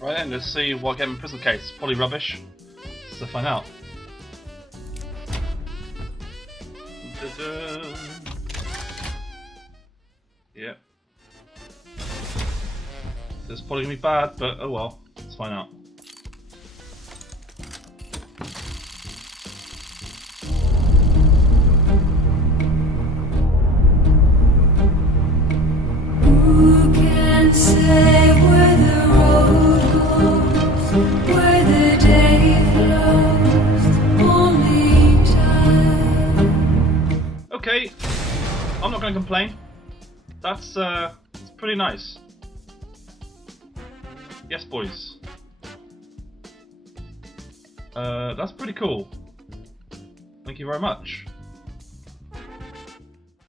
Right then, let's see what I get in the Prisma case. Probably rubbish. Let's find out. Da-da. Yep. This is probably gonna be bad, but oh well. Let's find out. Who can say where the road goes, where the day flows, only time. Okay, I'm not going to complain. That's pretty nice. Yes, boys. That's pretty cool. Thank you very much.